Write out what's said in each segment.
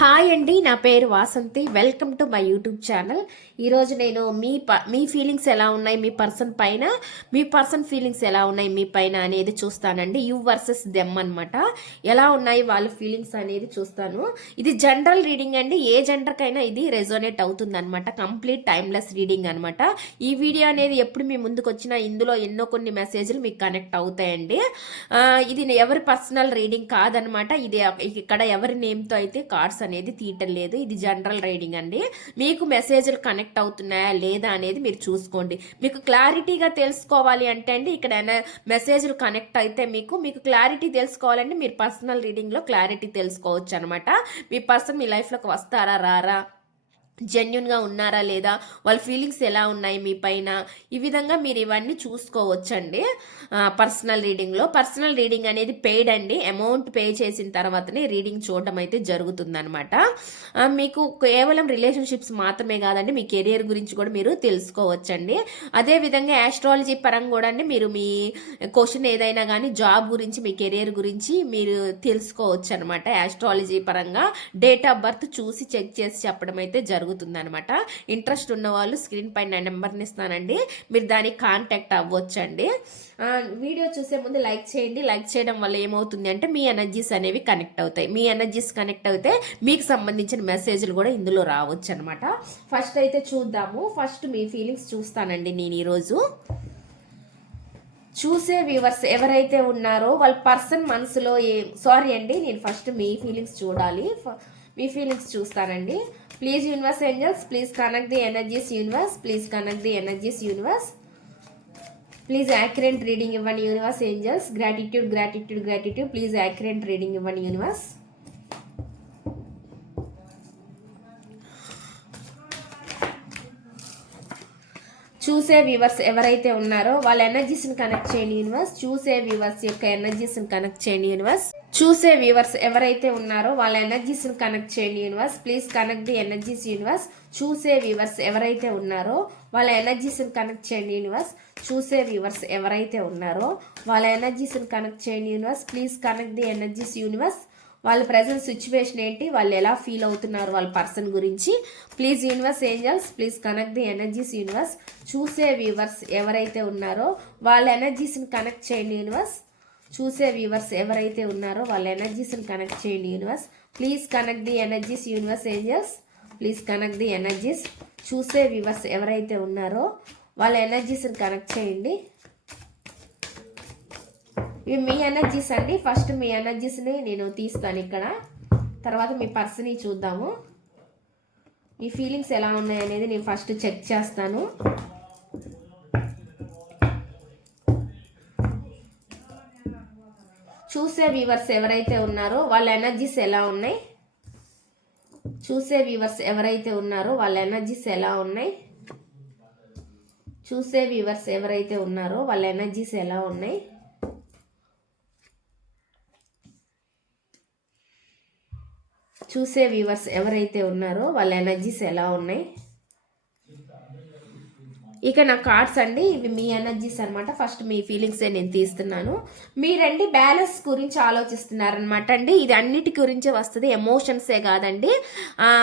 Hi అండి నా పేరు Vasanthi. Welcome to my YouTube channel. ఈరోజు నేను మీ ప మీ ఫీలింగ్స్ ఎలా ఉన్నాయి మీ పర్సన్ పైన మీ పర్సన్ ఫీలింగ్స్ ఎలా ఉన్నాయి మీ పైన అనేది చూస్తానండి. యూ వర్సెస్ దెమ్ అనమాట ఎలా ఉన్నాయి వాళ్ళ ఫీలింగ్స్ అనేది చూస్తాను. ఇది జనరల్ రీడింగ్ అండి. ఏ జెండర్కైనా ఇది రెజోనేట్ అవుతుంది అనమాట కంప్లీట్ టైమ్లెస్ రీడింగ్ అనమాట ఈ వీడియో అనేది ఎప్పుడు మీ ముందుకు వచ్చినా ఇందులో ఎన్నో కొన్ని మెసేజ్లు మీకు కనెక్ట్ అవుతాయండి. ఇది ఎవరి పర్సనల్ రీడింగ్ కాదనమాట ఇది ఇక్కడ ఎవరి నేమ్తో అయితే కార్డ్స్ అనేది తీయటం లేదు. ఇది జనరల్ రీడింగ్ అండి. మీకు మెసేజ్లు కనెక్ట్ అవుతున్నాయా లేదా అనేది మీరు చూసుకోండి. మీకు క్లారిటీగా తెలుసుకోవాలి అంటే అండి ఇక్కడ మెసేజ్లు కనెక్ట్ అయితే మీకు మీకు క్లారిటీ తెలుసుకోవాలంటే మీరు పర్సనల్ రీడింగ్లో క్లారిటీ తెలుసుకోవచ్చు అనమాట మీ పర్సన్ మీ లైఫ్లోకి వస్తారా రారా? జెన్యున్గా ఉన్నారా లేదా? వాళ్ళ ఫీలింగ్స్ ఎలా ఉన్నాయి మీ పైన? ఈ విధంగా మీరు ఇవన్నీ చూసుకోవచ్చండి. పర్సనల్ రీడింగ్లో పర్సనల్ రీడింగ్ అనేది పెయిడ్ అండి. అమౌంట్ పే చేసిన తర్వాతనే రీడింగ్ చూడడం అయితే జరుగుతుందనమాట మీకు కేవలం రిలేషన్షిప్స్ మాత్రమే కాదండి మీ కెరియర్ గురించి కూడా మీరు తెలుసుకోవచ్చండి. అదేవిధంగా యాస్ట్రాలజీ పరంగా కూడా అండి మీరు మీ క్వశ్చన్ ఏదైనా కానీ జాబ్ గురించి మీ కెరియర్ గురించి మీరు తెలుసుకోవచ్చు అనమాట యాస్ట్రాలజీ పరంగా డేట్ ఆఫ్ బర్త్ చూసి చెక్ చేసి చెప్పడం అయితే జరుగుతుంది. అనమాట ఇంట్రెస్ట్ ఉన్న వాళ్ళు స్క్రీన్ పైన నెంబర్ని ఇస్తానండి. మీరు దానికి కాంటాక్ట్ అవ్వచ్చండి. వీడియో చూసే ముందు లైక్ చేయండి. లైక్ చేయడం వల్ల ఏమవుతుంది అంటే మీ ఎనర్జీస్ అనేవి కనెక్ట్ అవుతాయి. మీ ఎనర్జీస్ కనెక్ట్ అయితే మీకు సంబంధించిన మెసేజ్లు కూడా ఇందులో రావచ్చు అనమాట ఫస్ట్ అయితే చూద్దాము. ఫస్ట్ మీ ఫీలింగ్స్ చూస్తానండి నేను ఈరోజు. చూసే వ్యూవర్స్ ఎవరైతే ఉన్నారో వాళ్ళ పర్సన్ మనసులో ఏ సారీ అండి నేను ఫస్ట్ మీ ఫీలింగ్స్ చూడాలి. ఫ- మీ ఫీలింగ్స్ చూస్తానండి. Please universe angels please connect the energies universe please connect the energies universe please accurate reading ఇవ్వండి universe angels gratitude gratitude gratitude please accurate reading ఇవ్వండి యూనివర్స్ చూసే వ్యూవర్స్ ఎవరైతే ఉన్నారో వాళ్ళ ఎనర్జీస్ని కనెక్ట్ చేయండి యూనివర్స్ చూసే వ్యూవర్స్ యొక్క ఎనర్జీస్ని కనెక్ట్ చేయండి యూనివర్స్ చూసే వ్యూవర్స్ ఎవరైతే ఉన్నారో వాళ్ళ ఎనర్జీస్ని కనెక్ట్ చేయండి universe please connect the energies universe చూసే వ్యూవర్స్ ఎవరైతే ఉన్నారో వాళ్ళ ఎనర్జీస్ని కనెక్ట్ చేయండి యూనివర్స్ చూసే వ్యూవర్స్ ఎవరైతే ఉన్నారో వాళ్ళ ఎనర్జీస్ని కనెక్ట్ చేయండి universe please connect the energies universe వాళ్ళ ప్రజెంట్ సిచ్యువేషన్ ఏంటి? వాళ్ళు ఎలా ఫీల్ అవుతున్నారు? వాళ్ళ పర్సన్ గురించి. Please universe angels please connect the energies universe చూసే వ్యూవర్స్ ఎవరైతే ఉన్నారో వాళ్ళ ఎనర్జీస్ని కనెక్ట్ చేయండి యూనివర్స్ చూసే వ్యూవర్స్ ఎవరైతే ఉన్నారో వాళ్ళ ఎనర్జీస్ని కనెక్ట్ చేయండి universe please connect the energies universe angels please connect the energies చూసే వ్యూవర్స్ ఎవరైతే ఉన్నారో వాళ్ళ ఎనర్జీస్ని కనెక్ట్ చేయండి. ఇవి మీ ఎనర్జీస్ అండి. ఫస్ట్ మీ ఎనర్జీస్ని నేను తీస్తాను ఇక్కడ. తర్వాత మీ పర్సన్ని చూద్దాము. మీ ఫీలింగ్స్ ఎలా ఉన్నాయి అనేది నేను ఫస్ట్ చెక్ చేస్తాను. చూసే వ్యూవర్స్ ఎవరైతే ఉన్నారో వాళ్ళ ఎనర్జీస్ ఎలా ఉన్నాయి? చూసే వ్యూవర్స్ ఎవరైతే ఉన్నారో వాళ్ళ ఎనర్జీస్ ఎలా ఉన్నాయి? చూసే వ్యూవర్స్ ఎవరైతే ఉన్నారో వాళ్ళ ఎనర్జీస్ ఎలా ఉన్నాయి? చూసే వ్యూవర్స్ ఎవరైతే ఉన్నారో వాళ్ళ ఎనర్జీస్ ఎలా ఉన్నాయి? ఇక నా కార్డ్స్ అండి ఇవి మీ ఎనర్జీస్ అనమాట ఫస్ట్ మీ ఫీలింగ్స్ నేను తీస్తున్నాను. మీరండి బ్యాలెన్స్ గురించి ఆలోచిస్తున్నారనమాట అండి. ఇది అన్నిటి గురించి వస్తుంది ఎమోషన్సే కాదండి.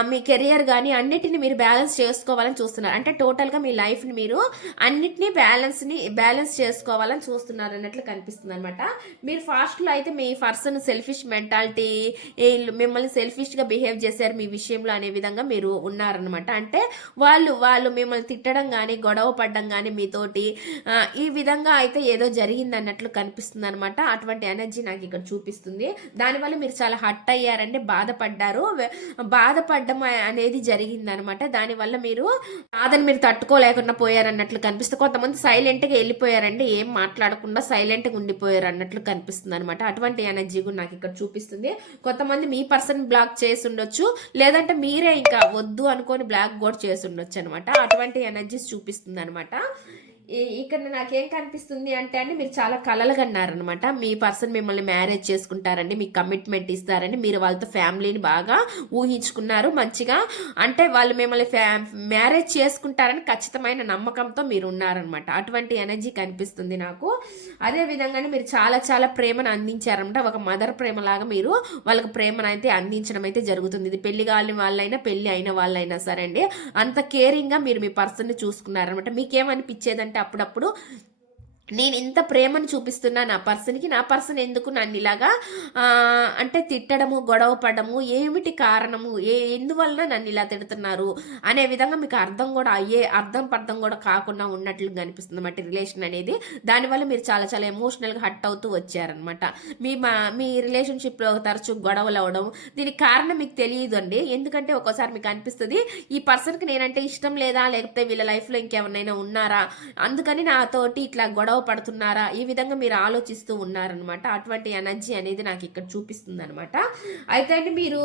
మీ కెరియర్ కానీ అన్నిటిని మీరు బ్యాలెన్స్ చేసుకోవాలని చూస్తున్నారు. అంటే టోటల్గా మీ లైఫ్ని మీరు అన్నిటినీ బ్యాలెన్స్ని బ్యాలెన్స్ చేసుకోవాలని చూస్తున్నారు అన్నట్లు కనిపిస్తుంది అనమాట మీరు ఫాస్ట్లో అయితే మీ పర్సన్ సెల్ఫిష్ మెంటాలిటీ మిమ్మల్ని సెల్ఫిష్గా బిహేవ్ చేశారు మీ విషయంలో అనే విధంగా మీరు ఉన్నారనమాట అంటే వాళ్ళు వాళ్ళు మిమ్మల్ని తిట్టడం కానీ గొడవ పడడం కానీ మీతోటి ఈ విధంగా అయితే ఏదో జరిగింది అన్నట్లు కనిపిస్తుంది అనమాట అటువంటి ఎనర్జీ నాకు ఇక్కడ చూపిస్తుంది. దానివల్ల మీరు చాలా హట్ అయ్యారంటే బాధపడ్డారు. బాధపడడం అనేది జరిగింది అనమాట దానివల్ల మీరు బాధను మీరు తట్టుకోలేకుండా పోయారన్నట్లు కనిపిస్తుంది. కొంతమంది సైలెంట్గా వెళ్ళిపోయారండి ఏం మాట్లాడకుండా సైలెంట్గా ఉండిపోయారు అన్నట్లు కనిపిస్తుంది అనమాట అటువంటి ఎనర్జీ కూడా నాకు ఇక్కడ చూపిస్తుంది. కొంతమంది మీ పర్సన్ బ్లాక్ చేసి ఉండొచ్చు లేదంటే మీరే ఇంకా వద్దు అనుకొని బ్లాక్ కూడా చేసి ఉండొచ్చు అనమాట అటువంటి ఎనర్జీస్ చూపిస్తుంది. అనమాట ఇక్కడ నాకేం కనిపిస్తుంది అంటే అండి మీరు చాలా కలలు కన్నారనమాట మీ పర్సన్ మిమ్మల్ని మ్యారేజ్ చేసుకుంటారండి మీకు కమిట్మెంట్ ఇస్తారండి మీరు వాళ్ళతో ఫ్యామిలీని బాగా ఊహించుకున్నారు మంచిగా. అంటే వాళ్ళు మిమ్మల్ని ఫ్యా మ్యారేజ్ చేసుకుంటారని ఖచ్చితమైన నమ్మకంతో మీరు ఉన్నారనమాట అటువంటి ఎనర్జీ కనిపిస్తుంది నాకు. అదే విధంగానే మీరు చాలా చాలా ప్రేమను అందించారనమాట ఒక మదర్ ప్రేమలాగా మీరు వాళ్ళకి ప్రేమను అయితే అందించడం అయితే జరుగుతుంది. ఇది పెళ్ళి కాని వాళ్ళైనా పెళ్ళి అయిన వాళ్ళైనా సరే అండి అంత కేరింగ్గా మీరు మీ పర్సన్ని చూసుకున్నారనమాట మీకేమనిపించేదంటే అప్పుడప్పుడు నేను ఇంత ప్రేమను చూపిస్తున్నా నా పర్సన్కి నా పర్సన్ ఎందుకు నన్ను ఇలాగా అంటే తిట్టడము గొడవ పడము ఏమిటి కారణము ఏ ఎందువలన నన్ను ఇలా తిడుతున్నారు అనే విధంగా మీకు అర్థం కూడా అయ్యే అర్థం పర్థం కూడా కాకుండా ఉన్నట్లు కనిపిస్తుంది అన్నమాట రిలేషన్ అనేది. దానివల్ల మీరు చాలా చాలా ఎమోషనల్గా హట్ అవుతూ వచ్చారనమాట మీ మా మీ రిలేషన్షిప్లో తరచూ గొడవలు అవడం దీనికి కారణం మీకు తెలియదు అండి. ఎందుకంటే ఒక్కోసారి మీకు అనిపిస్తుంది ఈ పర్సన్కి నేనంటే ఇష్టం లేదా లేకపోతే వీళ్ళ లైఫ్లో ఇంకెవరినైనా ఉన్నారా? అందుకని నాతోటి ఇట్లా గొడవ పడుతున్నారా ఈ విధంగా మీరు ఆలోచిస్తూ ఉన్నారనమాట అటువంటి ఎనర్జీ అనేది నాకు ఇక్కడ చూపిస్తుంది అనమాట అయితే అండి మీరు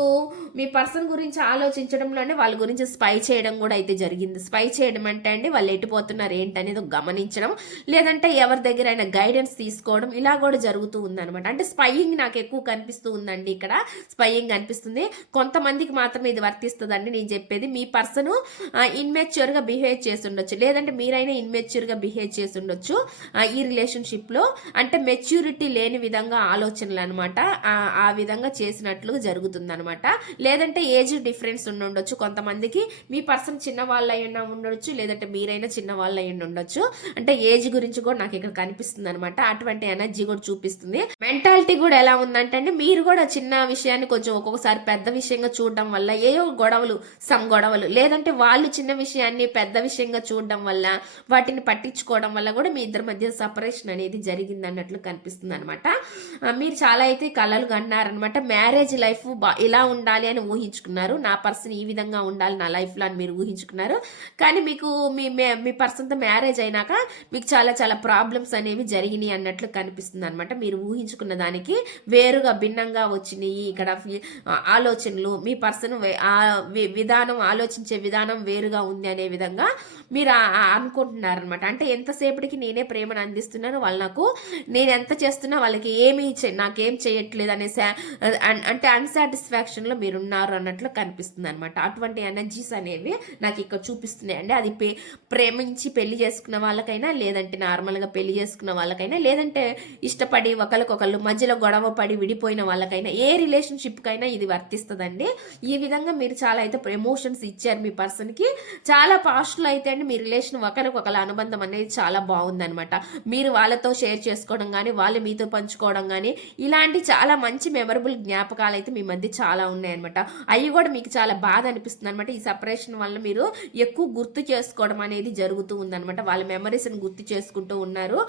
మీ పర్సన్ గురించి ఆలోచించడంలోనే వాళ్ళ గురించి స్పై చేయడం కూడా అయితే జరిగింది. స్పై చేయడం అంటే అండి వాళ్ళు ఎటుపోతున్నారు ఏంటనేది గమనించడం లేదంటే ఎవరి దగ్గర అయినా గైడెన్స్ తీసుకోవడం ఇలా కూడా జరుగుతూ ఉందనమాట అంటే స్పైయింగ్ నాకు ఎక్కువ కనిపిస్తూ ఉందండి ఇక్కడ. స్పైయింగ్ కనిపిస్తుంది. కొంతమందికి మాత్రమే ఇది వర్తిస్తుందండి. నేను చెప్పేది మీ పర్సన్ ఇన్మెచ్యూర్గా బిహేవ్ చేసి ఉండొచ్చు. లేదంటే మీరైనా ఇన్మెచ్యూర్గా బిహేవ్ చేసి ఉండొచ్చు. ఈ రిలేషన్షిప్లో అంటే మెచ్యూరిటీ లేని విధంగా ఆలోచనలు అనమాట ఆ విధంగా చేసినట్లు జరుగుతుంది అనమాట లేదంటే ఏజ్ డిఫరెన్స్ ఉండి ఉండొచ్చు కొంతమందికి మీ పర్సన్ చిన్నవాళ్ళు అయినా ఉండొచ్చు లేదంటే మీరైనా చిన్నవాళ్ళు అయి ఉండొచ్చు. అంటే ఏజ్ గురించి కూడా నాకు ఇక్కడ కనిపిస్తుంది అనమాట అటువంటి ఎనర్జీ కూడా చూపిస్తుంది. మెంటాలిటీ కూడా ఎలా ఉందంటే అండి మీరు కూడా చిన్న విషయాన్ని కొంచెం ఒక్కొక్కసారి పెద్ద విషయంగా చూడడం వల్ల ఏవో గొడవలు సమ్ గొడవలు లేదంటే వాళ్ళు చిన్న విషయాన్ని పెద్ద విషయంగా చూడడం వల్ల వాటిని పట్టించుకోవడం వల్ల కూడా మీ ఇద్దరి మధ్య సపరేషన్ అనేది జరిగింది అన్నట్లు కనిపిస్తుంది అనమాట మీరు చాలా అయితే కళలు కన్నారనమాట మ్యారేజ్ లైఫ్ బా ఇలా ఉండాలి అని ఊహించుకున్నారు. నా పర్సన్ ఈ విధంగా ఉండాలి నా లైఫ్లో అని మీరు ఊహించుకున్నారు. కానీ మీకు మీ మీ పర్సన్తో మ్యారేజ్ అయినాక మీకు చాలా చాలా ప్రాబ్లమ్స్ అనేవి జరిగినాయి అన్నట్లు కనిపిస్తుంది అనమాట మీరు ఊహించుకున్న దానికి వేరుగా భిన్నంగా వచ్చినాయి. ఇక్కడ ఆలోచనలు మీ పర్సన్ విధానం ఆలోచించే విధానం వేరుగా ఉంది అనే విధంగా మీరు అనుకుంటున్నారనమాట అంటే ఎంతసేపటికి నేనే ప్రేమను అందిస్తున్నాను. వాళ్ళు నాకు నేను ఎంత చేస్తున్నా వాళ్ళకి ఏమీ నాకేం చేయట్లేదు అనే అంటే అన్సాటిస్ఫాక్షన్లో మీరు ఉన్నారు అన్నట్లు కనిపిస్తుంది అనమాట అటువంటి ఎనర్జీస్ అనేవి నాకు ఇక్కడ చూపిస్తున్నాయి అండి అది పే ప్రేమించి పెళ్ళి చేసుకున్న వాళ్ళకైనా లేదంటే నార్మల్గా పెళ్ళి చేసుకున్న వాళ్ళకైనా లేదంటే ఇష్టపడి ఒకరికొకళ్ళు మధ్యలో గొడవ పడి విడిపోయిన వాళ్ళకైనా ఏ రిలేషన్షిప్కైనా ఇది వర్తిస్తుందండి. ఈ విధంగా మీరు చాలా అయితే ఎమోషన్స్ ఇచ్చారు మీ పర్సన్కి. చాలా పాస్ట్లో అయితే అండి మీ రిలేషన్ ఒకరికొకరు అనుబంధం అనేది చాలా బాగుందన్నమాట. మీరు వాళ్ళతో షేర్ చేసుకోవడం కానీ వాళ్ళు మీతో పంచుకోవడం కానీ ఇలాంటి చాలా మంచి మెమరబుల్ జ్ఞాపకాలు అయితే మీ మధ్య చాలా ఉన్నాయన్నమాట. అవి కూడా మీకు చాలా బాధ అనిపిస్తుంది అనమాట ఈ సపరేషన్ వల్ల మీరు ఎక్కువ గుర్తు చేసుకోవడం అనేది జరుగుతూ ఉందన్నమాట. వాళ్ళ మెమరీస్ని గుర్తు చేసుకుంటూ ఉన్నారు.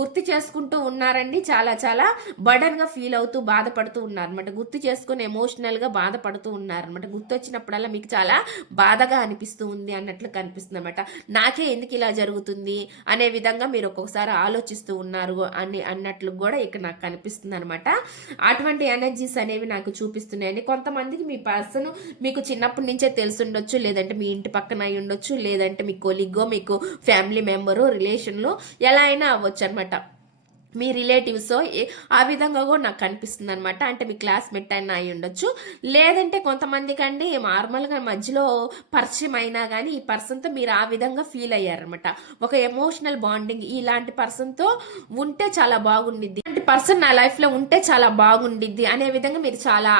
గుర్తు చేసుకుంటూ ఉన్నారండి చాలా చాలా బర్డన్గా ఫీల్ అవుతూ బాధపడుతూ ఉన్నారనమాట గుర్తు చేసుకుని ఎమోషనల్గా బాధపడుతూ ఉన్నారనమాట గుర్తు వచ్చినప్పుడల్లా మీకు చాలా బాధగా అనిపిస్తూ ఉంది అన్నట్లు కనిపిస్తుంది అనమాట నాకే ఎందుకు ఇలా జరుగుతుంది? అనే విధంగా మీరు ఒక్కొక్కసారి ఆలోచిస్తూ ఉన్నారు అని అన్నట్లు కూడా ఇక్కడ నాకు కనిపిస్తుంది అనమాట అటువంటి ఎనర్జీస్ అనేవి నాకు చూపిస్తున్నాయని కొంతమందికి మీ పర్సన్ మీకు చిన్నప్పటి నుంచే తెలుసుండొచ్చు లేదంటే మీ ఇంటి పక్కన అయి ఉండొచ్చు లేదంటే మీ కొలిగ్గో మీకు ఫ్యామిలీ మెంబరు రిలేషన్లో ఎలా అయినా అవ్వచ్చు అనమాట మీ రిలేటివ్స్ ఆ విధంగా కూడా నాకు కనిపిస్తుంది అనమాట అంటే మీ క్లాస్మేట్ అయినా అయి ఉండొచ్చు. లేదంటే కొంతమందికి అండి నార్మల్గా మధ్యలో పరిచయం అయినా కానీ ఈ పర్సన్తో మీరు ఆ విధంగా ఫీల్ అయ్యారనమాట ఒక ఎమోషనల్ బాండింగ్ ఇలాంటి పర్సన్తో ఉంటే చాలా బాగుండిద్ది. ఇలాంటి పర్సన్ నా లైఫ్లో ఉంటే చాలా బాగుండిద్ది అనే విధంగా మీరు చాలా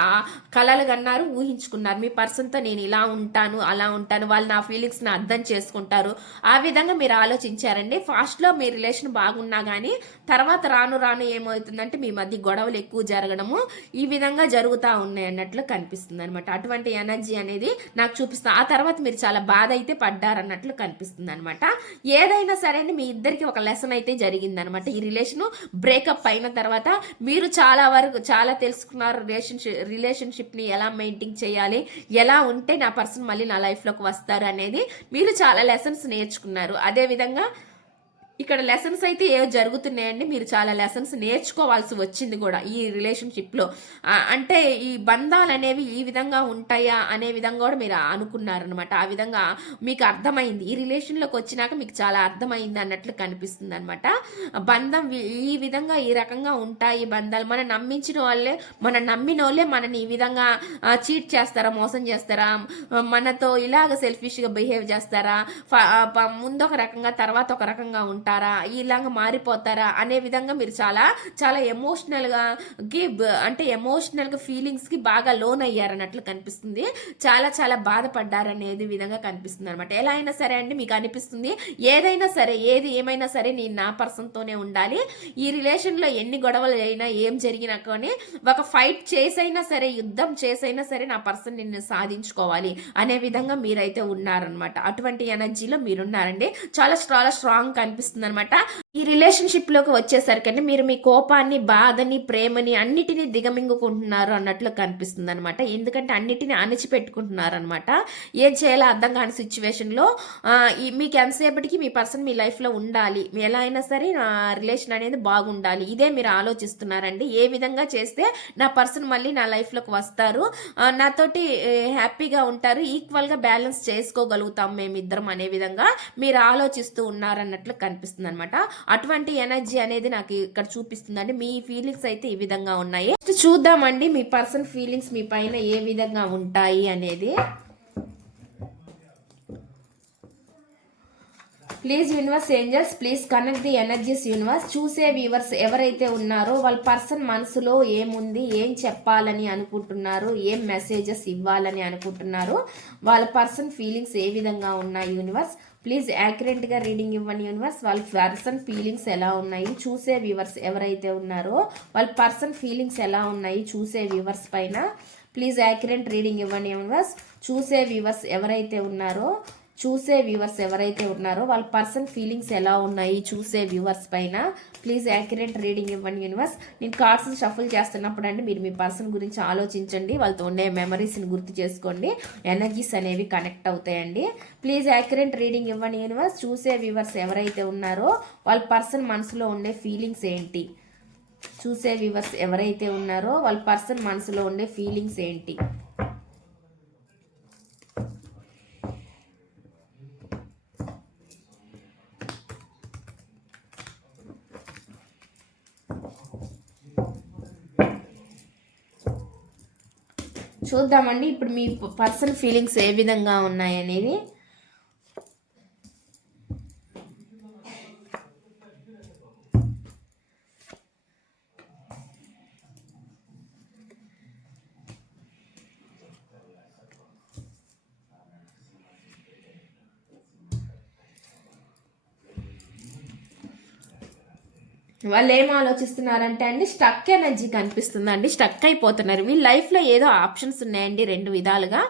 కలలు కన్నారు ఊహించుకున్నారు. మీ పర్సన్తో నేను ఇలా ఉంటాను అలా ఉంటాను వాళ్ళు నా ఫీలింగ్స్ని అర్థం చేసుకుంటారు. ఆ విధంగా మీరు ఆలోచించారండి. ఫాస్ట్లో మీ రిలేషన్ బాగున్నా కానీ తర్వాత రాను రాను ఏమవుతుందంటే మీ మధ్య గొడవలు ఎక్కువ జరగడము ఈ విధంగా జరుగుతూ ఉన్నాయి అన్నట్లు కనిపిస్తుంది అనమాట అటువంటి ఎనర్జీ అనేది నాకు చూపిస్తుంది ఆ తర్వాత మీరు చాలా బాధ అయితే పడ్డారన్నట్లు కనిపిస్తుంది అనమాట ఏదైనా సరే అండి మీ ఇద్దరికి ఒక లెసన్ అయితే జరిగిందనమాట ఈ రిలేషన్ బ్రేకప్ అయిన తర్వాత మీరు చాలా వరకు చాలా తెలుసుకున్నారు రిలేషన్షిప్ రిలేషన్షిప్ని ఎలా మెయింటైన్ చేయాలి ఎలా ఉంటే నా పర్సన్ మళ్ళీ నా లైఫ్లోకి వస్తారు అనేది మీరు చాలా లెసన్స్ నేర్చుకున్నారు. అదేవిధంగా ఇక్కడ లెసన్స్ అయితే ఏ జరుగుతున్నాయండి. మీరు చాలా లెసన్స్ నేర్చుకోవాల్సి వచ్చింది కూడా ఈ రిలేషన్షిప్లో అంటే ఈ బంధాలు అనేవి ఈ విధంగా ఉంటాయా అనే విధంగా కూడా మీరు అనుకున్నారనమాట ఆ విధంగా మీకు అర్థమైంది. ఈ రిలేషన్లోకి వచ్చినాక మీకు చాలా అర్థమైంది అన్నట్లు కనిపిస్తుంది అనమాట బంధం ఈ విధంగా ఈ రకంగా ఉంటాయి బంధాలు. మనం నమ్మించిన వాళ్ళే మనం నమ్మిన వాళ్ళే మనని ఈ విధంగా చీట్ చేస్తారా మోసం చేస్తారా మనతో ఇలాగ సెల్ఫిష్గా బిహేవ్ చేస్తారా ముందు ఒక రకంగా తర్వాత ఒక రకంగా ఉంటారు ఇలాగ మారిపోతారా? అనే విధంగా మీరు చాలా చాలా ఎమోషనల్గా కి అంటే ఎమోషనల్గా ఫీలింగ్స్కి బాగా లోన్ అయ్యారన్నట్లు కనిపిస్తుంది. చాలా చాలా బాధపడ్డారనేది విధంగా కనిపిస్తుంది అనమాట ఎలా అయినా సరే అండి మీకు అనిపిస్తుంది. ఏదైనా సరే ఏది ఏమైనా సరే నేను నా పర్సన్తోనే ఉండాలి. ఈ రిలేషన్లో ఎన్ని గొడవలు అయినా ఏం జరిగినా కానీ ఒక ఫైట్ చేసైనా సరే యుద్ధం చేసైనా సరే నా పర్సన్ నిన్ను సాధించుకోవాలి అనే విధంగా మీరైతే ఉన్నారనమాట అటువంటి ఎనర్జీలో మీరున్నారండి. చాలా చాలా స్ట్రాంగ్ కనిపిస్తుంది. అనమాట ఈ రిలేషన్షిప్లోకి వచ్చేసరికంటే మీరు మీ కోపాన్ని బాధని ప్రేమని అన్నిటినీ దిగమింగుకుంటున్నారు అన్నట్లు కనిపిస్తుంది అనమాట ఎందుకంటే అన్నిటిని అణిచిపెట్టుకుంటున్నారు అనమాట ఏం చేయాలో అర్థం కాని సిచ్యువేషన్లో మీకు ఎంతసేపటికి మీ పర్సన్ మీ లైఫ్లో ఉండాలి. ఎలా అయినా సరే నా రిలేషన్ అనేది బాగుండాలి. ఇదే మీరు ఆలోచిస్తున్నారండి. ఏ విధంగా చేస్తే నా పర్సన్ మళ్ళీ నా లైఫ్లోకి వస్తారు? నాతోటి హ్యాపీగా ఉంటారు. ఈక్వల్గా బ్యాలెన్స్ చేసుకోగలుగుతాం మేమిద్దరం అనే విధంగా మీరు ఆలోచిస్తూ ఉన్నారన్నట్లు కనిపిస్తుంది అనమాట అటువంటి ఎనర్జీ అనేది నాకు ఇక్కడ చూపిస్తుందండి. మీ ఫీలింగ్స్ అయితే ఈ విధంగా ఉన్నాయి. ఫస్ట్ చూద్దామండి మీ పర్సన్ ఫీలింగ్స్ మీ పైన ఏ విధంగా ఉంటాయి అనేది. Please universe angels please connect the energies universe. చూసే వ్యూవర్స్ ఎవరైతే ఉన్నారో వాళ్ళ పర్సన్ మనసులో ఏముంది ఏం చెప్పాలని అనుకుంటున్నారు ఏం మెసేజెస్ ఇవ్వాలని అనుకుంటున్నారు వాళ్ళ పర్సన్ ఫీలింగ్స్ ఏ విధంగా ఉన్నాయి యూనివర్స్? ప్లీజ్ యాక్యురేట్గా రీడింగ్ ఇవ్వండి యూనివర్స్ వాళ్ళ పర్సన్ ఫీలింగ్స్ ఎలా ఉన్నాయి? చూసే వ్యూవర్స్ ఎవరైతే ఉన్నారో వాళ్ళ పర్సన్ ఫీలింగ్స్ ఎలా ఉన్నాయి? చూసే వ్యూవర్స్ పైన. ప్లీజ్ యాక్యురేట్ రీడింగ్ ఇవ్వండి యూనివర్స్ చూసే వ్యూవర్స్ ఎవరైతే ఉన్నారో చూసే వ్యూవర్స్ ఎవరైతే ఉన్నారో వాళ్ళ పర్సన్ ఫీలింగ్స్ ఎలా ఉన్నాయి చూసే వ్యూవర్స్ పైన ప్లీజ్ యాక్యురేట్ రీడింగ్ ఇవ్వండి యూనివర్స్. నేను కార్డ్స్ షఫుల్ చేస్తున్నప్పుడు అండి మీరు మీ పర్సన్ గురించి ఆలోచించండి వాళ్ళతో ఉండే మెమరీస్ని గుర్తు చేసుకోండి ఎనర్జీస్ అనేవి కనెక్ట్ అవుతాయండి. ప్లీజ్ యాక్యురేట్ రీడింగ్ ఇవ్వండి యూనివర్స్. చూసే వ్యూవర్స్ ఎవరైతే ఉన్నారో వాళ్ళ పర్సన్ మనసులో ఉండే ఫీలింగ్స్ ఏంటి? చూసే వ్యూవర్స్ ఎవరైతే ఉన్నారో వాళ్ళ పర్సన్ మనసులో ఉండే ఫీలింగ్స్ ఏంటి? చూద్దామండి. ఇప్పుడు మీ పర్సన్ ఫీలింగ్స్ ఏ విధంగా ఉన్నాయనేది వాళ్ళు ఏం ఆలోచిస్తున్నారంటే అండి స్టక్ ఎనర్జీ కనిపిస్తుంది అండి స్టక్ అయిపోతున్నారు వీళ్ళ లైఫ్లో ఏదో ఆప్షన్స్ ఉన్నాయండి రెండు విధాలుగా.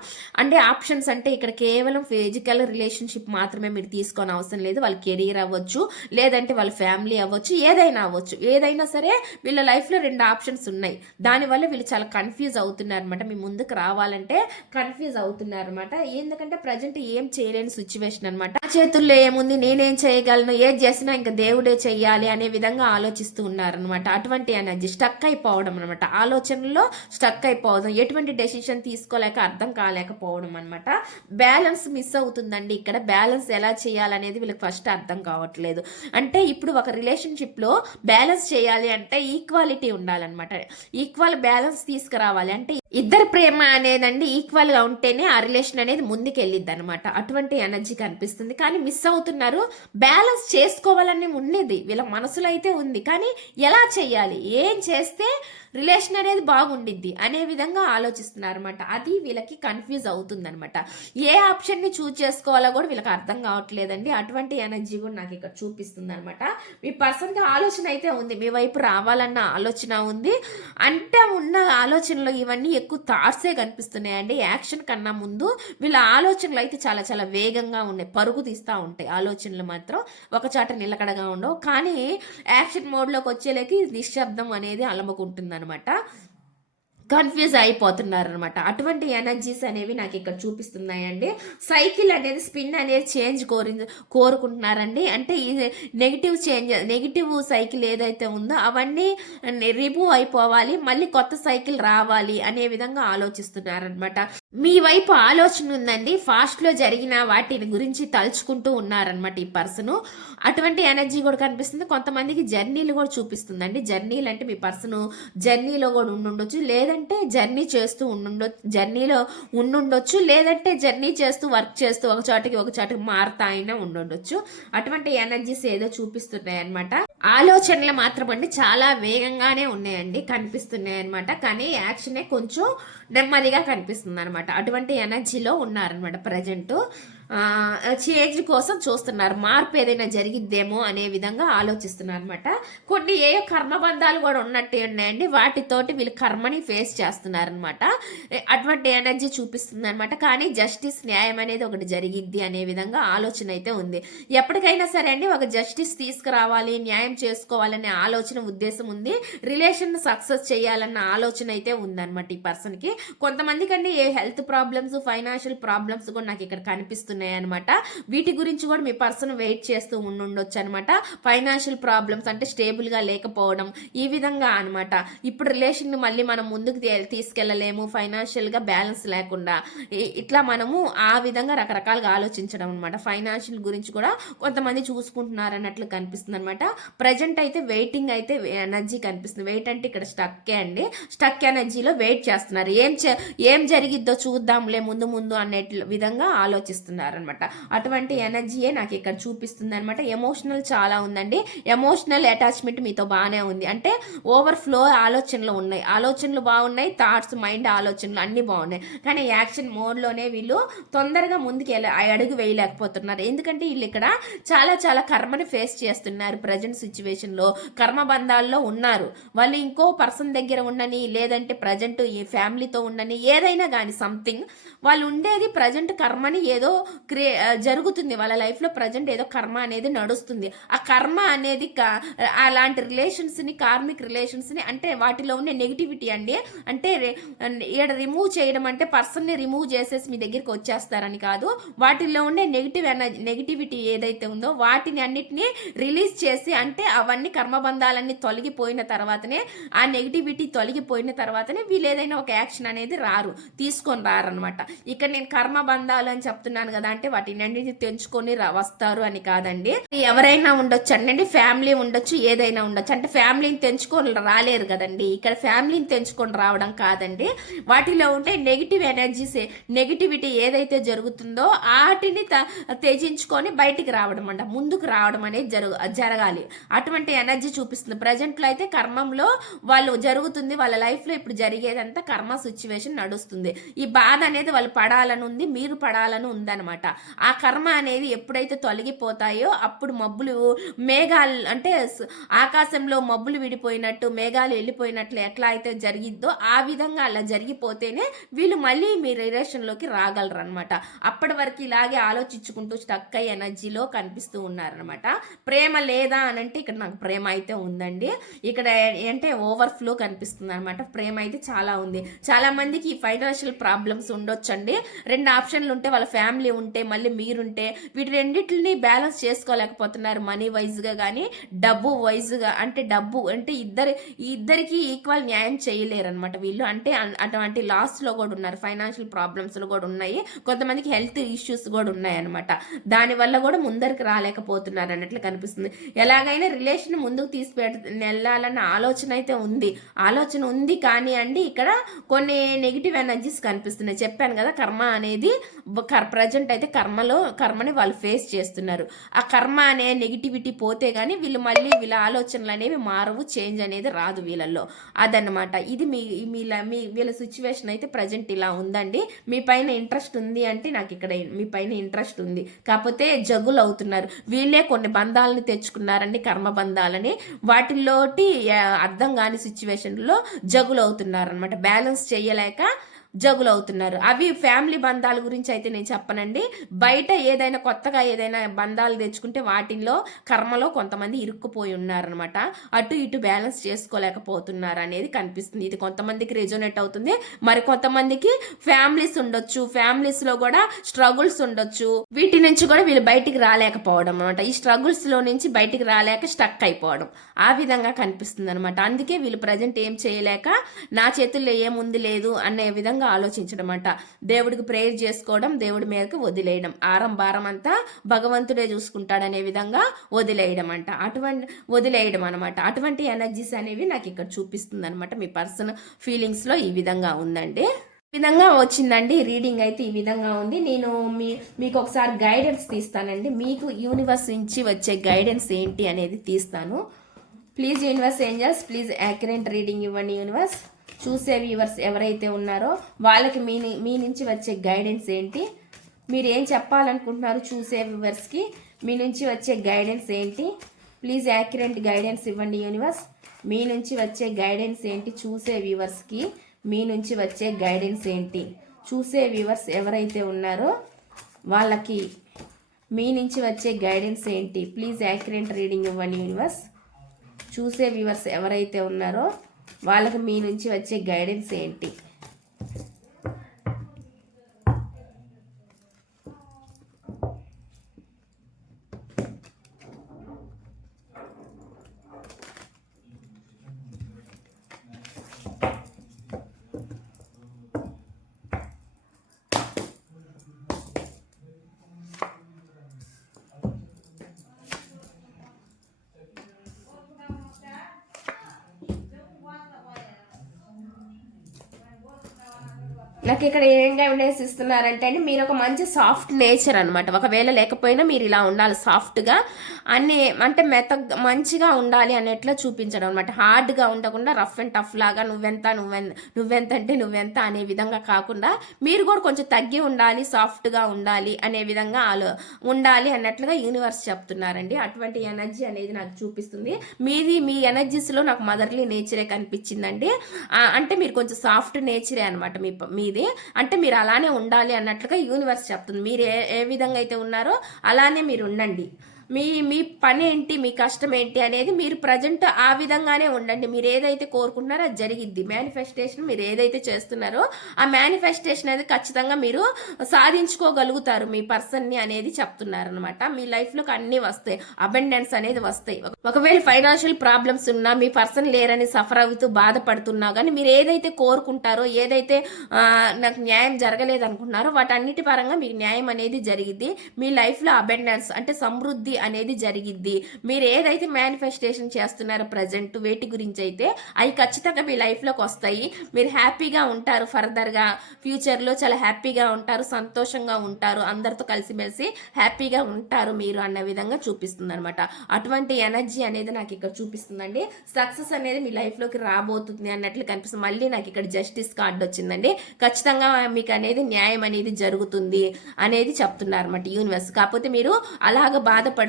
అంటే ఆప్షన్స్ అంటే ఇక్కడ కేవలం ఫిజికల్ రిలేషన్షిప్ మాత్రమే మీరు తీసుకొని అవసరం లేదు. వాళ్ళ కెరీర్ అవ్వచ్చు లేదంటే వాళ్ళ ఫ్యామిలీ అవ్వచ్చు ఏదైనా అవ్వచ్చు. ఏదైనా సరే వీళ్ళ లైఫ్లో రెండు ఆప్షన్స్ ఉన్నాయి. దానివల్ల వీళ్ళు చాలా కన్ఫ్యూజ్ అవుతున్నారు అనమాట మీ ముందుకు రావాలంటే కన్ఫ్యూజ్ అవుతున్నారు అనమాట ఎందుకంటే ప్రజెంట్ ఏం చేయలేని సిచ్యువేషన్ అనమాట చేతుల్లో ఏముంది? నేనేం చేయగలను? ఏది చేసినా ఇంకా దేవుడే చెయ్యాలి అనే విధంగా ఆలోచిస్తూ ఉన్నారనమాట అటువంటి ఎనర్జీ స్టక్ అయిపోవడం అనమాట ఆలోచనలో స్టక్ అయిపోవడం ఎటువంటి డెసిషన్ తీసుకోలేక అర్థం కాలేకపోవడం అనమాట బ్యాలెన్స్ మిస్ అవుతుందండి ఇక్కడ. బ్యాలెన్స్ ఎలా చేయాలనేది వీళ్ళకి ఫస్ట్ అర్థం కావట్లేదు. అంటే ఇప్పుడు ఒక రిలేషన్షిప్లో బ్యాలెన్స్ చేయాలి అంటే ఈక్వాలిటీ ఉండాలన్నమాట. ఈక్వల్ బ్యాలెన్స్ తీసుకురావాలి అంటే ఇద్దరు ప్రేమ అనేదండి ఈక్వల్గా ఉంటేనే ఆ రిలేషన్ అనేది ముందుకు వెళ్ళిద్ది అనమాట అటువంటి ఎనర్జీ కనిపిస్తుంది. కానీ మిస్ అవుతున్నారు. బ్యాలెన్స్ చేసుకోవాలని ఉండేది వీళ్ళ మనసులో అయితే ఉంది. కానీ ఎలా చేయాలి? ఏం చేస్తే రిలేషన్ అనేది బాగుండిద్ది అనే విధంగా ఆలోచిస్తున్నారనమాట అది వీళ్ళకి కన్ఫ్యూజ్ అవుతుందన్నమాట. ఏ ఆప్షన్ని చూజ్ చేసుకోవాలో కూడా వీళ్ళకి అర్థం కావట్లేదండి. అటువంటి ఎనర్జీ కూడా నాకు ఇక్కడ చూపిస్తుంది అనమాట మీ పర్సన్కి ఆలోచన అయితే ఉంది. మీ వైపు రావాలన్న ఆలోచన ఉంది. అంటే ఉన్న ఆలోచనలు ఇవన్నీ ఎక్కువ థాట్సే కనిపిస్తున్నాయండి. యాక్షన్ కన్నా ముందు వీళ్ళ ఆలోచనలు అయితే చాలా చాలా వేగంగా ఉన్నాయి. పరుగు తీస్తూ ఉంటాయి ఆలోచనలు మాత్రం. ఒక చాట నిలకడగా ఉండవు. కానీ యాక్షన్ మోడ్లోకి వచ్చేలేకి నిశ్శబ్దం అనేది అలమకుంటుంది అనమాట కన్ఫ్యూజ్ అయిపోతున్నారు అనమాట అటువంటి ఎనర్జీస్ అనేవి నాకు ఇక్కడ చూపిస్తున్నాయండి. సైకిల్ అనేది స్పిన్ అనేది చేంజ్ కోరి కోరుకుంటున్నారండి. అంటే ఈ నెగిటివ్ చేంజ్ నెగిటివ్ సైకిల్ ఏదైతే ఉందో అవన్నీ రిమూవ్ అయిపోవాలి. మళ్ళీ కొత్త సైకిల్ రావాలి అనే విధంగా ఆలోచిస్తున్నారనమాట మీ వైపు ఆలోచన ఉందండి. ఫాస్ట్లో జరిగిన వాటిని గురించి తలుచుకుంటూ ఉన్నారనమాట ఈ పర్సన్. అటువంటి ఎనర్జీ కూడా కనిపిస్తుంది. కొంతమందికి జర్నీలు కూడా చూపిస్తుందండి. జర్నీలు అంటే మీ పర్సన్ జర్నీలో కూడా ఉండుండొచ్చు. లేదంటే జర్నీ చేస్తూ ఉండుండొచ్చు జర్నీలో ఉండుండొచ్చు. లేదంటే జర్నీ చేస్తూ వర్క్ చేస్తూ ఒక చోటకి ఒక చోటకి మారుతా అయినా ఉండుండొచ్చు. అటువంటి ఎనర్జీస్ ఏదో చూపిస్తున్నాయి అనమాట ఆలోచనలు మాత్రం అండి చాలా వేగంగానే ఉన్నాయండి. కనిపిస్తున్నాయి అనమాట కానీ యాక్షనే కొంచెం నెమ్మదిగా కనిపిస్తుంది అనమాట అటువంటి ఎనర్జీలో ఉన్నారనమాట ప్రజెంట్. చేంజ్ కోసం చూస్తున్నారు. మార్పు ఏదైనా జరిగిద్దేమో అనే విధంగా ఆలోచిస్తున్నారు అనమాట కొన్ని ఏ కర్మబంధాలు కూడా ఉన్నట్టే ఉన్నాయండి. వాటితోటి వీళ్ళు కర్మని ఫేస్ చేస్తున్నారనమాట అటువంటి ఎనర్జీ చూపిస్తుంది అనమాట కానీ జస్టిస్ న్యాయం అనేది ఒకటి జరిగిద్ది అనే విధంగా ఆలోచన అయితే ఉంది. ఎప్పటికైనా సరే అండి ఒక జస్టిస్ తీసుకురావాలి న్యాయం చేసుకోవాలనే ఆలోచన ఉద్దేశం ఉంది. రిలేషన్ సక్సెస్ చేయాలన్న ఆలోచన అయితే ఉందన్నమాట ఈ పర్సన్కి కొంతమందికండి ఏ హెల్త్ ప్రాబ్లమ్స్ ఫైనాన్షియల్ ప్రాబ్లమ్స్ కూడా నాకు ఇక్కడ కనిపిస్తున్నాయి. అనమాట వీటి గురించి కూడా మీ పర్సన్ వెయిట్ చేస్తూ ఉండుండొచ్చు అనమాట ఫైనాన్షియల్ ప్రాబ్లమ్స్ అంటే స్టేబుల్గా లేకపోవడం ఈ విధంగా అనమాట ఇప్పుడు రిలేషన్ని మళ్ళీ మనం ముందుకు తీ- తీసుకెళ్ళలేము. ఫైనాన్షియల్గా బ్యాలెన్స్ లేకుండా. ఇట్లా మనము ఆ విధంగా రకరకాలుగా ఆలోచించడం అనమాట ఫైనాన్షియల్ గురించి కూడా కొంతమంది చూసుకుంటున్నారు అన్నట్లు కనిపిస్తుంది అనమాట ప్రజెంట్ అయితే వెయిటింగ్ అయితే ఎనర్జీ కనిపిస్తుంది. వెయిట్ అంటే ఇక్కడ స్టక్కే అండి. స్టక్ ఎనర్జీలో వెయిట్ చేస్తున్నారు. ఏం చే ఏం జరిగిద్దో చూద్దాంలే ముందు ముందు అనే విధంగా ఆలోచిస్తున్నారు. అనమాట అటువంటి ఎనర్జీయే నాకు ఇక్కడ చూపిస్తుంది అనమాట ఎమోషనల్ చాలా ఉందండి. ఎమోషనల్ అటాచ్మెంట్ మీతో బాగానే ఉంది. అంటే ఓవర్ ఫ్లో ఆలోచనలు ఉన్నాయి. ఆలోచనలు బాగున్నాయి థాట్స్ మైండ్ ఆలోచనలు అన్నీ బాగున్నాయి. కానీ యాక్షన్ మోడ్లోనే వీళ్ళు తొందరగా ముందుకు వెళ్ళ అడుగు వేయలేకపోతున్నారు. ఎందుకంటే వీళ్ళు ఇక్కడ చాలా చాలా కర్మని ఫేస్ చేస్తున్నారు. ప్రజెంట్ సిచ్యువేషన్లో కర్మబంధాల్లో ఉన్నారు. వాళ్ళు ఇంకో పర్సన్ దగ్గర ఉండని లేదంటే ప్రజెంట్ ఈ ఫ్యామిలీతో ఉండని ఏదైనా కానీ సంథింగ్ వాళ్ళు ఉండేది ప్రజెంట్ కర్మని ఏదో క్రియే జరుగుతుంది. వాళ్ళ లైఫ్లో ప్రజెంట్ ఏదో కర్మ అనేది నడుస్తుంది. ఆ కర్మ అనేది అలాంటి రిలేషన్స్ని కార్మిక్ రిలేషన్స్ని అంటే వాటిలో ఉన్న నెగిటివిటీ అండి. అంటే ఇక్కడ ఈడ రిమూవ్ చేయడం అంటే పర్సన్ని రిమూవ్ చేసేసి మీ దగ్గరికి వచ్చేస్తారని కాదు. వాటిల్లో ఉండే నెగిటివ్ ఎనర్జీ నెగిటివిటీ ఏదైతే ఉందో వాటిని అన్నిటినీ రిలీజ్ చేసి అంటే అవన్నీ కర్మబంధాలన్నీ తొలగిపోయిన తర్వాతనే ఆ నెగిటివిటీ తొలగిపోయిన తర్వాతనే వీళ్ళు ఏదైనా ఒక యాక్షన్ అనేది రారు తీసుకొని రారనమాట ఇక్కడ నేను కర్మబంధాలు అని చెప్తున్నాను కదా అంటే వాటిని తెంచుకొని వస్తారు అని కాదండి. ఎవరైనా ఉండొచ్చు అండి. ఫ్యామిలీ ఉండొచ్చు ఏదైనా ఉండొచ్చు. అంటే ఫ్యామిలీని తెంచుకొని రాలేరు కదండి. ఇక్కడ ఫ్యామిలీని తెంచుకొని రావడం కాదండి. వాటిలో ఉండే నెగిటివ్ ఎనర్జీస్ నెగిటివిటీ ఏదైతే జరుగుతుందో వాటిని త్యజించుకొని బయటికి రావడం అంట. ముందుకు రావడం అనేది జరుగు జరగాలి. అటువంటి ఎనర్జీ చూపిస్తుంది. ప్రజెంట్లో అయితే కర్మంలో వాళ్ళు జరుగుతుంది. వాళ్ళ లైఫ్లో ఇప్పుడు జరిగేదంతా కర్మ సిచ్యువేషన్ నడుస్తుంది. ఈ బాధ అనేది వాళ్ళు పడాలని ఉంది మీరు పడాలని ఉందన్నమాట. అనమాట. ఆ కర్మ అనేది ఎప్పుడైతే తొలగిపోతాయో అప్పుడు మబ్బులు మేఘాలు అంటే ఆకాశంలో మబ్బులు విడిపోయినట్టు మేఘాలు వెళ్ళిపోయినట్లు ఎట్లా అయితే జరిగిద్దో ఆ విధంగా అలా జరిగిపోతేనే వీళ్ళు మళ్ళీ మీ రిలేషన్లోకి రాగలరు అనమాట అప్పటి వరకు ఇలాగే ఆలోచించుకుంటూ స్టక్ అయ్యి ఎనర్జీలో కనిపిస్తూ ఉన్నారనమాట. ప్రేమ లేదా అని అంటే ఇక్కడ నాకు ప్రేమ అయితే ఉందండి. ఇక్కడ అంటే ఓవర్ ఫ్లో కనిపిస్తుంది అనమాట ప్రేమ అయితే చాలా ఉంది. చాలా మందికి ఫైనాన్షియల్ ప్రాబ్లమ్స్ ఉండొచ్చండి. రెండు ఆప్షన్లు ఉంటే వాళ్ళ ఫ్యామిలీ ఉంటే మళ్ళీ మీరుంటే వీటి రెండింటిని బ్యాలెన్స్ చేసుకోలేకపోతున్నారు మనీ వైజ్గా కానీ డబ్బు వైజ్గా. అంటే డబ్బు అంటే ఇద్దరు ఈ ఇద్దరికి ఈక్వల్ న్యాయం చేయలేరు అనమాట వీళ్ళు. అంటే అటువంటి లాస్లో కూడా ఉన్నారు ఫైనాన్షియల్ ప్రాబ్లమ్స్లో కూడా ఉన్నాయి కొంతమందికి హెల్త్ ఇష్యూస్ కూడా ఉన్నాయి అనమాట దానివల్ల కూడా ముందరికి రాలేకపోతున్నారు అన్నట్లు కనిపిస్తుంది. ఎలాగైనా రిలేషన్ ముందుకు తీసిపెట్ వెళ్ళాలన్న ఆలోచన అయితే ఉంది. ఆలోచన ఉంది కానీ అండి ఇక్కడ కొన్ని నెగిటివ్ ఎనర్జీస్ కనిపిస్తున్నాయి. చెప్పాను కదా కర్మ అనేది ప్రజెంట్ అయితే కర్మలో కర్మని వాళ్ళు ఫేస్ చేస్తున్నారు. ఆ కర్మ అనే నెగిటివిటీ పోతే కానీ వీళ్ళు మళ్ళీ వీళ్ళ ఆలోచనలు అనేవి మారవు చేంజ్ అనేది రాదు వీళ్ళల్లో. అదనమాట ఇది మీ మీలా మీ వీళ్ళ సిచ్యువేషన్ అయితే ప్రజెంట్ ఇలా ఉందండి. మీ పైన ఇంట్రెస్ట్ ఉంది అంటే నాకు ఇక్కడ మీ పైన ఇంట్రెస్ట్ ఉంది. కాకపోతే జగులు అవుతున్నారు. వీళ్ళే కొన్ని బంధాలని తెచ్చుకున్నారండి కర్మ బంధాలని. వాటిల్లోటి అర్థం కాని సిచ్యువేషన్లో జగులు అవుతున్నారు అనమాట బ్యాలెన్స్ చేయలేక జగులవుతున్నారు. అవి ఫ్యామిలీ బంధాల గురించి అయితే నేను చెప్పనండి. బయట ఏదైనా కొత్తగా ఏదైనా బంధాలు తెచ్చుకుంటే వాటిల్లో కర్మలో కొంతమంది ఇరుక్కుపోయి ఉన్నారనమాట అటు ఇటు బ్యాలెన్స్ చేసుకోలేకపోతున్నారు అనేది కనిపిస్తుంది. ఇది కొంతమందికి రెజోనేట్ అవుతుంది. మరి కొంతమందికి ఫ్యామిలీస్ ఉండొచ్చు. ఫ్యామిలీస్లో కూడా స్ట్రగుల్స్ ఉండొచ్చు. వీటి నుంచి కూడా వీళ్ళు బయటికి రాలేకపోవడం అనమాట ఈ స్ట్రగుల్స్లో నుంచి బయటికి రాలేక స్టక్ అయిపోవడం ఆ విధంగా కనిపిస్తుంది అనమాట అందుకే వీళ్ళు ప్రజెంట్ ఏం చేయలేక నా చేతుల్లో ఏముంది లేదు అనే విధంగా ఆలోచించడం అంట దేవుడికి ప్రేయర్ చేసుకోవడం దేవుడి మేరకు వదిలేయడం. ఆరం భారం అంతా భగవంతుడే చూసుకుంటాడనే విధంగా వదిలేయడం అంట అటువంటి వదిలేయడం అనమాట అటువంటి ఎనర్జీస్ అనేవి నాకు ఇక్కడ చూపిస్తుంది అనమాట మీ పర్సనల్ ఫీలింగ్స్లో ఈ విధంగా ఉందండి. విధంగా వచ్చిందండి. రీడింగ్ అయితే ఈ విధంగా ఉంది. నేను మీ మీకు ఒకసారి గైడెన్స్ తీస్తానండి. మీకు యూనివర్స్ నుంచి వచ్చే గైడెన్స్ ఏంటి అనేది తీస్తాను. Please universe angels please accurate reading ఇవ్వండి యూనివర్స్ చూసే వ్యూవర్స్ ఎవరైతే ఉన్నారో వాళ్ళకి మీ మీ నుంచి వచ్చే గైడెన్స్ ఏంటి? మీరు ఏం చెప్పాలనుకుంటున్నారు చూసే వ్యూవర్స్కి మీ నుంచి వచ్చే గైడెన్స్ ఏంటి? ప్లీజ్ యాక్యురేట్ గైడెన్స్ ఇవ్వండి యూనివర్స్ మీ నుంచి వచ్చే గైడెన్స్ ఏంటి చూసే వ్యూవర్స్కి మీ నుంచి వచ్చే గైడెన్స్ ఏంటి? చూసే వ్యూవర్స్ ఎవరైతే ఉన్నారో వాళ్ళకి మీ నుంచి వచ్చే గైడెన్స్ ఏంటి? ప్లీజ్ యాక్యురేట్ రీడింగ్ ఇవ్వండి యూనివర్స్ చూసే వ్యూవర్స్ ఎవరైతే ఉన్నారో వాళ్ళకి మీ నుంచి వచ్చే గైడెన్స్ ఏంటి? నాకు ఇక్కడ ఏం గైడెన్స్ ఇస్తున్నారంటే అండి మీరు ఒక మంచి సాఫ్ట్ నేచర్ అనమాట ఒకవేళ లేకపోయినా మీరు ఇలా ఉండాలి సాఫ్ట్గా అన్ని అంటే మెత మంచిగా ఉండాలి అనేట్లా చూపించడం అనమాట హార్డ్గా ఉండకుండా రఫ్ అండ్ టఫ్ లాగా నువ్వెంత నువ్వెంత నువ్వెంత అంటే నువ్వెంత అనే విధంగా కాకుండా మీరు కూడా కొంచెం తగ్గి ఉండాలి సాఫ్ట్గా ఉండాలి అనే విధంగా ఆలో ఉండాలి అన్నట్లుగా యూనివర్స్ చెప్తున్నారండి. అటువంటి ఎనర్జీ అనేది నాకు చూపిస్తుంది. మీది మీ ఎనర్జీస్లో నాకు మదర్లీ నేచరే కనిపించిందండి. అంటే మీరు కొంచెం సాఫ్ట్ నేచరే అనమాట మీ మీది. అంటే మీరు అలానే ఉండాలి అన్నట్లుగా యూనివర్స్ చెప్తుంది. మీరు ఏ ఏ విధంగా అయితే ఉన్నారో అలానే మీరు ఉండండి. మీ మీ పని ఏంటి మీ కష్టం ఏంటి అనేది మీరు ప్రజెంట్ ఆ విధంగానే ఉండండి. మీరు ఏదైతే కోరుకుంటున్నారో అది జరిగిద్ది. మేనిఫెస్టేషన్ మీరు ఏదైతే చేస్తున్నారో ఆ మేనిఫెస్టేషన్ అనేది ఖచ్చితంగా మీరు సాధించుకోగలుగుతారు. మీ పర్సన్ని అనేది చెప్తున్నారనమాట మీ లైఫ్లోకి అన్నీ వస్తాయి. అబెండెన్స్ అనేది వస్తాయి. ఒకవేళ ఫైనాన్షియల్ ప్రాబ్లమ్స్ ఉన్నా మీ పర్సన్ లేరని సఫర్ అవుతూ బాధపడుతున్నా కానీ మీరు ఏదైతే కోరుకుంటారో ఏదైతే నాకు న్యాయం జరగలేదు అనుకుంటున్నారో వాటన్నిటి పరంగా మీకు న్యాయం అనేది జరిగిద్ది. మీ లైఫ్లో అబెండెన్స్ అంటే సమృద్ధి అనేది జరిగిద్ది. మీరు ఏదైతే మేనిఫెస్టేషన్ చేస్తున్నారో ప్రజెంట్ వేటి గురించి అయితే అవి ఖచ్చితంగా మీ లైఫ్లోకి వస్తాయి. మీరు హ్యాపీగా ఉంటారు ఫర్దర్గా ఫ్యూచర్లో చాలా హ్యాపీగా ఉంటారు సంతోషంగా ఉంటారు. అందరితో కలిసిమెలిసి హ్యాపీగా ఉంటారు మీరు అన్న విధంగా చూపిస్తుంది అనమాట అటువంటి ఎనర్జీ అనేది నాకు ఇక్కడ చూపిస్తుందండి. సక్సెస్ అనేది మీ లైఫ్లోకి రాబోతుంది అన్నట్లు కనిపిస్తుంది. మళ్ళీ నాకు ఇక్కడ జస్టిస్ కార్డు వచ్చిందండి. ఖచ్చితంగా మీకు అనేది న్యాయం అనేది జరుగుతుంది అనేది చెప్తున్నారు అనమాట యూనివర్స్ కాకపోతే మీరు అలాగ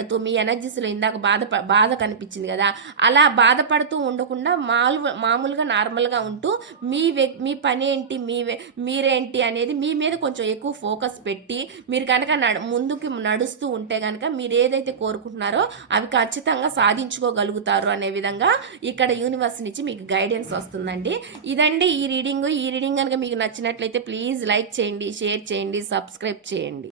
బాధపడుతూ మీ ఎనర్జీస్లో ఇందాక బాధ బాధ కనిపించింది కదా అలా బాధపడుతూ ఉండకుండా మామూలు మామూలుగా నార్మల్గా ఉంటూ మీ మీ పని ఏంటి మీ వే- మీరేంటి అనేది మీ మీద కొంచెం ఎక్కువ ఫోకస్ పెట్టి మీరు కనుక నడు ముందుకు నడుస్తూ ఉంటే కనుక మీరు ఏదైతే కోరుకుంటున్నారో అవి ఖచ్చితంగా సాధించుకోగలుగుతారు అనే విధంగా ఇక్కడ యూనివర్స్ నుంచి మీకు గైడెన్స్ వస్తుందండి. ఇదండి ఈ రీడింగ్ ఈ రీడింగ్ కనుక మీకు నచ్చినట్లయితే ప్లీజ్ లైక్ చేయండి షేర్ చేయండి సబ్స్క్రైబ్ చేయండి.